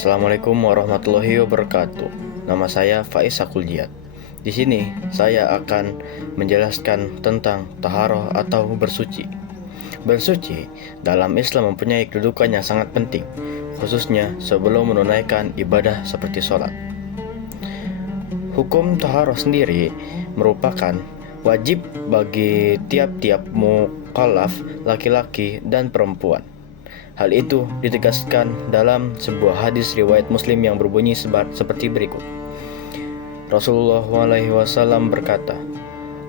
Assalamualaikum warahmatullahi wabarakatuh. Nama saya Faiz Sakuljiat. Di sini saya akan menjelaskan tentang taharah atau bersuci. Bersuci dalam Islam mempunyai kedudukan yang sangat penting, khususnya sebelum menunaikan ibadah seperti sholat. Hukum taharah sendiri merupakan wajib bagi tiap-tiap mukallaf laki-laki dan perempuan. Hal itu ditegaskan dalam sebuah hadis riwayat Muslim yang berbunyi seperti berikut. Rasulullah SAW berkata,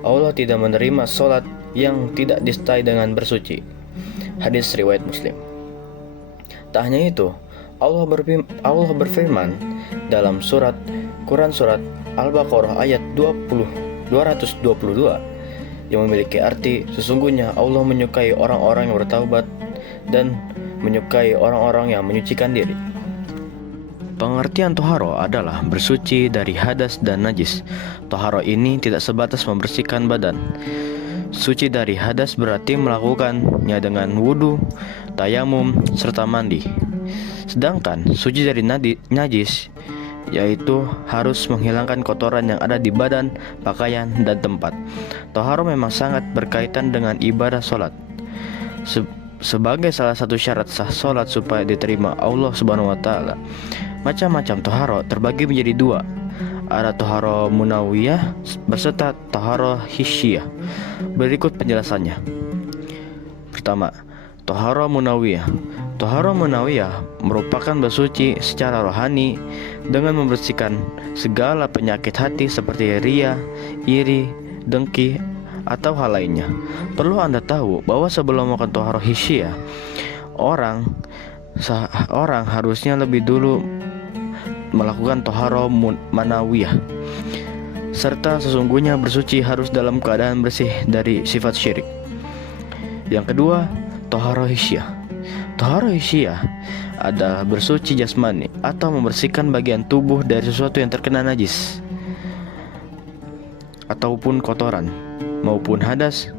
Allah tidak menerima sholat yang tidak disertai dengan bersuci. Hadis riwayat Muslim. Tak hanya itu, Allah berfirman dalam Quran surat Al-Baqarah ayat 222 yang memiliki arti, sesungguhnya Allah menyukai orang-orang yang bertaubat dan menyukai orang-orang yang menyucikan diri. Pengertian toharo adalah bersuci dari hadas dan najis. Toharo ini tidak sebatas membersihkan badan. Suci dari hadas berarti melakukannya dengan wudu, tayamum, serta mandi. Sedangkan suci dari najis yaitu harus menghilangkan kotoran yang ada di badan, pakaian, dan tempat. Toharo memang sangat berkaitan dengan ibadah sholat. Sebagai salah satu syarat sah sholat supaya diterima Allah Subhanahu wa Ta'ala. Macam-macam toharo terbagi menjadi dua. Ada toharo munawiyah berserta toharo hissiyah. Berikut penjelasannya. Pertama, toharo munawiyah. Toharo munawiyah merupakan bersuci secara rohani dengan membersihkan segala penyakit hati seperti ria, iri, dengki, atau hal lainnya. Perlu Anda tahu bahwa sebelum melakukan toharo hissiyah, orang harusnya lebih dulu melakukan toharo manawiyah. Serta sesungguhnya bersuci harus dalam keadaan bersih dari sifat syirik. Yang kedua, toharo hissiyah. Toharo hissiyah adalah bersuci jasmani atau membersihkan bagian tubuh dari sesuatu yang terkena najis ataupun kotoran maupun hadas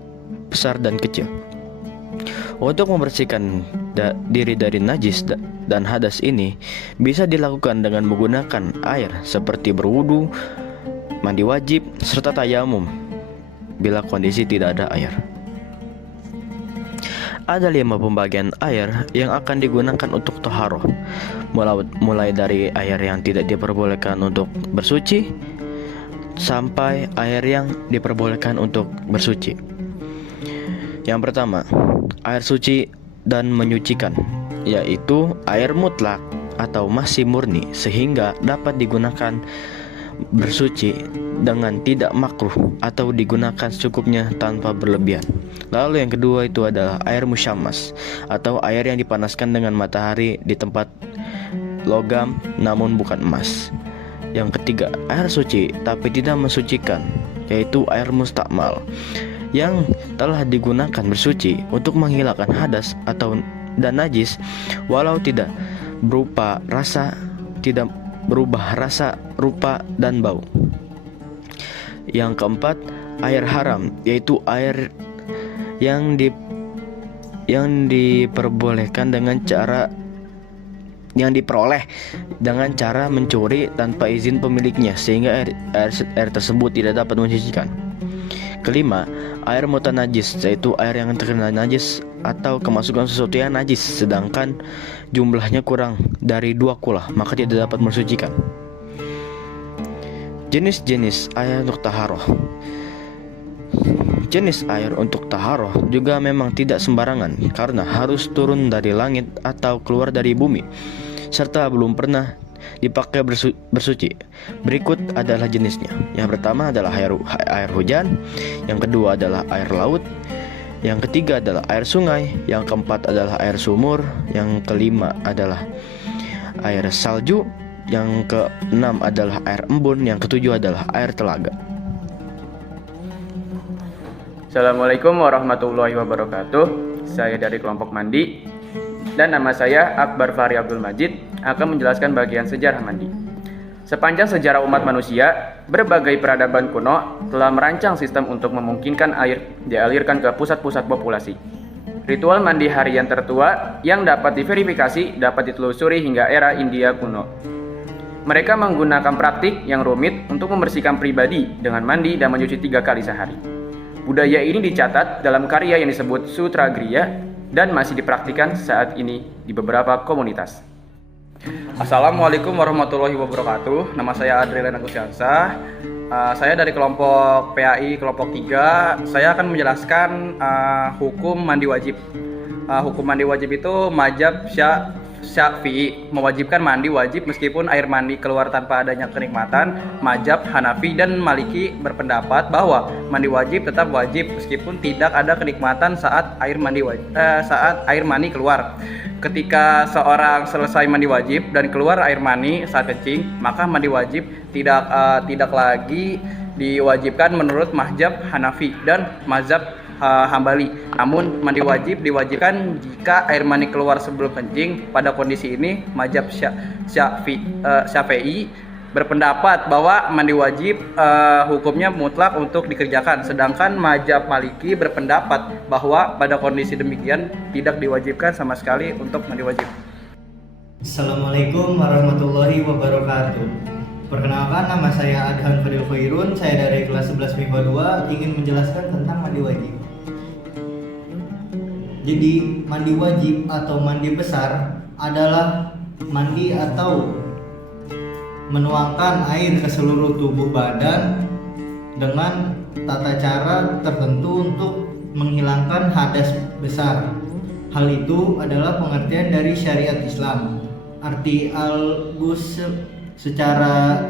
besar dan kecil. Untuk membersihkan diri dari najis dan hadas ini bisa dilakukan dengan menggunakan air seperti berwudu, mandi wajib, serta tayamum bila kondisi tidak ada air. Ada 5 pembagian air yang akan digunakan untuk toharoh, mulai dari air yang tidak diperbolehkan untuk bersuci sampai air yang diperbolehkan untuk bersuci. Yang pertama, air suci dan menyucikan, yaitu air mutlak atau masih murni sehingga dapat digunakan bersuci dengan tidak makruh atau digunakan secukupnya tanpa berlebihan. Lalu yang kedua itu adalah air musyammas atau air yang dipanaskan dengan matahari di tempat logam namun bukan emas. Yang ketiga, air suci tapi tidak mensucikan, yaitu air mustakmal yang telah digunakan bersuci untuk menghilangkan hadas dan najis walau tidak berubah rasa, rupa, dan bau. Yang keempat, air haram, yaitu air yang diperbolehkan yang diperoleh dengan cara mencuri tanpa izin pemiliknya sehingga air tersebut tidak dapat mensucikan. Kelima, air mutanajis, yaitu air yang terkena najis atau kemasukan sesuatu yang najis sedangkan jumlahnya kurang dari 2 kulah, maka tidak dapat mensucikan. Jenis-jenis air untuk taharoh. Jenis air untuk taharoh juga memang tidak sembarangan karena harus turun dari langit atau keluar dari bumi serta belum pernah dipakai bersuci. Berikut adalah jenisnya. Yang pertama adalah air hujan, yang kedua adalah air laut, yang ketiga adalah air sungai, yang keempat adalah air sumur, yang kelima adalah air salju, yang keenam adalah air embun, yang ketujuh adalah air telaga. Assalamualaikum warahmatullahi wabarakatuh. Saya dari kelompok mandi dan nama saya Akbar Fahri Abdul Majid akan menjelaskan bagian sejarah mandi. Sepanjang sejarah umat manusia, berbagai peradaban kuno telah merancang sistem untuk memungkinkan air dialirkan ke pusat-pusat populasi. ritual mandi harian tertua yang dapat diverifikasi dapat ditelusuri hingga era India kuno. Mereka menggunakan praktik yang rumit untuk membersihkan pribadi dengan mandi dan mencuci 3 kali sehari. Budaya ini dicatat dalam karya yang disebut Sutra Griya dan masih dipraktikkan saat ini di beberapa komunitas. Assalamualaikum warahmatullahi wabarakatuh. Nama saya Adrian Agustiansa. Saya dari kelompok PAI kelompok 3. Saya akan menjelaskan hukum mandi wajib. Hukum mandi wajib itu mazhab Syafi'i mewajibkan mandi wajib meskipun air mandi keluar tanpa adanya kenikmatan. Mazhab Hanafi dan Maliki berpendapat bahwa mandi wajib tetap wajib meskipun tidak ada kenikmatan saat air mani keluar. Ketika seorang selesai mandi wajib dan keluar air mani saat kencing, maka mandi wajib tidak lagi diwajibkan menurut mazhab Hanafi dan mazhab Hambali. Namun mandi wajib diwajibkan jika air mani keluar sebelum kencing. Pada kondisi ini mazhab Syafi'i berpendapat bahwa mandi wajib hukumnya mutlak untuk dikerjakan, sedangkan mazhab Maliki berpendapat bahwa pada kondisi demikian tidak diwajibkan sama sekali untuk mandi wajib. Assalamualaikum warahmatullahi wabarakatuh. Perkenalkan, nama saya Adhan Fadil Khairun. Saya dari kelas 11 MIPA 2 ingin menjelaskan tentang mandi wajib. Jadi, mandi wajib atau mandi besar adalah mandi atau menuangkan air ke seluruh tubuh badan dengan tata cara tertentu untuk menghilangkan hadas besar. Hal itu adalah pengertian dari syariat Islam. Arti al-ghusl secara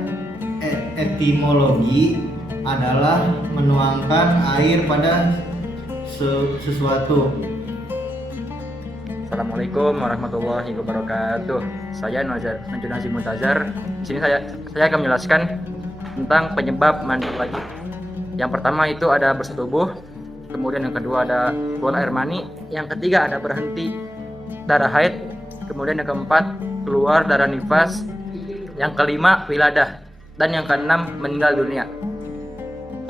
etimologi adalah menuangkan air pada sesuatu. Assalamualaikum warahmatullahi wabarakatuh. Saya Najun Hazim Muntazar. Di sini saya akan menjelaskan tentang penyebab mandi wajib. Yang pertama itu ada bersetubuh, kemudian yang kedua ada keluar air mani, yang ketiga ada berhenti darah haid, kemudian yang keempat keluar darah nifas, yang kelima wiladah, dan yang keenam meninggal dunia.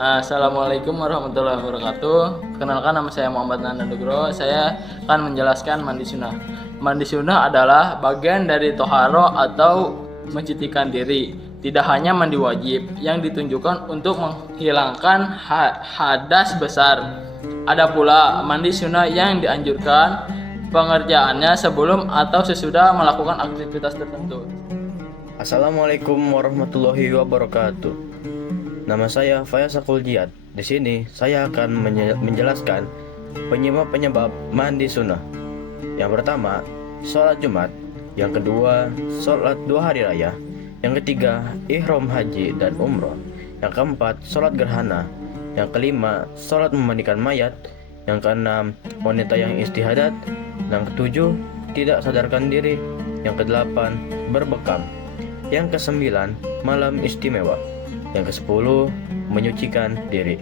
Assalamualaikum warahmatullahi wabarakatuh. Perkenalkan, nama saya Muhammad Nanda Nugro. Saya akan menjelaskan mandi sunnah. Mandi sunnah adalah bagian dari toharo atau mencucikan diri. Tidak hanya mandi wajib yang ditunjukkan untuk menghilangkan hadas besar. Ada pula mandi sunnah yang dianjurkan pengerjaannya sebelum atau sesudah melakukan aktivitas tertentu. Assalamualaikum warahmatullahi wabarakatuh. Nama saya Fayaz Sakul Jihad. Di sini saya akan menjelaskan penyebab mandi sunnah. Yang pertama, sholat Jumat. Yang kedua, sholat 2 hari raya. Yang ketiga, ihram haji dan umroh. Yang keempat, sholat gerhana. Yang kelima, sholat memandikan mayat. Yang keenam, wanita yang istihadat. Yang ketujuh, tidak sadarkan diri. Yang kedelapan, berbekam. Yang kesembilan, malam istimewa. Yang ke-10, menyucikan diri.